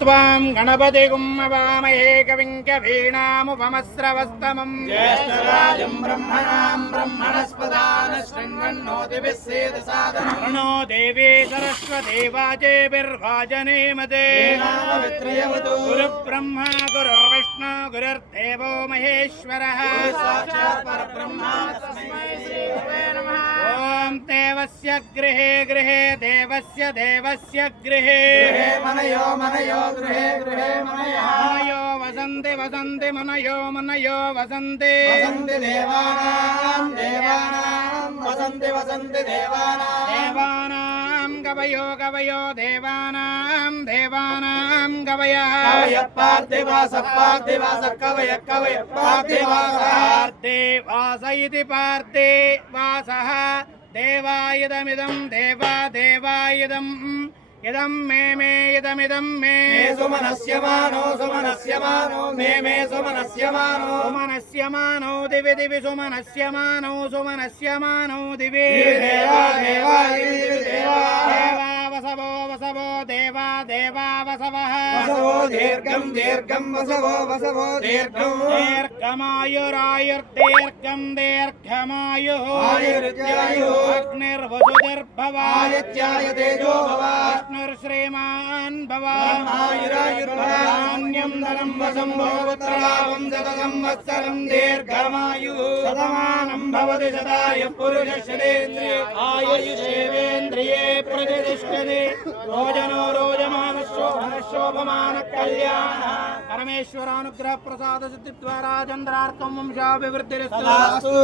त्वां गणपतिगुं अवामहे कविं कवीनामुपमस्रवस्तमम् ज्येष्ठराजं ब्रह्मणां ब्रह्मणस्पदान शृण्वन्नोतिभिः सेदसादनम् प्रणो देवी सरस्वती वाचेभिर्वाजनेमते गुरुब्रह्मा गुरुर्विष्णु गुरुर्देवो महेश्वरः साक्षात् परब्रह्मा तस्मै श्रीगुरवे नमः। ॐ देवस्य गृहे गृहे देवस्य देवस्य गृहे मनयो मनयो गृहे गृहे मनयः मनयो वसन्ति वसन्ति मनयो मनयो वसन्ति वसन्ति देवानां देवानां वसन्ति वसन्ति देवानां देवानां कवयो कवयो देवानां देवानां कवयः कवयः पार्थिवासः पार्थिवासः कवयः कवयः पार्थिवासः पार्थिवास इति पार्थिवासः देवायदमिदं देवा देवायदम् इदं मे इदमिदं मे सुमनस्यमानो सुमनस्यमानो मे सुमनस्यमानो सुमनस्यमानो दिवि दिवि सुमनस्यमानो सुमनस्यमानो दिवि देवा देवा देवा देवा वसवो वसवो देवा देवा वसवः वसवो दीर्घं दीर्घं वसवो वसवो दीर्घं दीर्घमायुरायुर्दीर्घं दीर्घमायुः आयुरित्यायुः अग्निर्वसुधिर्भव आदित्याय तेजो भव श्रीमान् भव आयुरायुर्धान्यं धनं वसं भवपुत्रलाभं शतसंवत्सरं दीर्घमायुः शतमानं भवति शतायुः पुरुषश्रेन्द्रिये आयुष्येवेन्द्रिये प्रतिष्ठते रोजनो रोजमानशोभमानः कल्याणः परमेश्वरानुग्रह प्रसाद सिद्धिद्वारा चन्द्रार्कं वंशाभिवृद्धिरस्तु।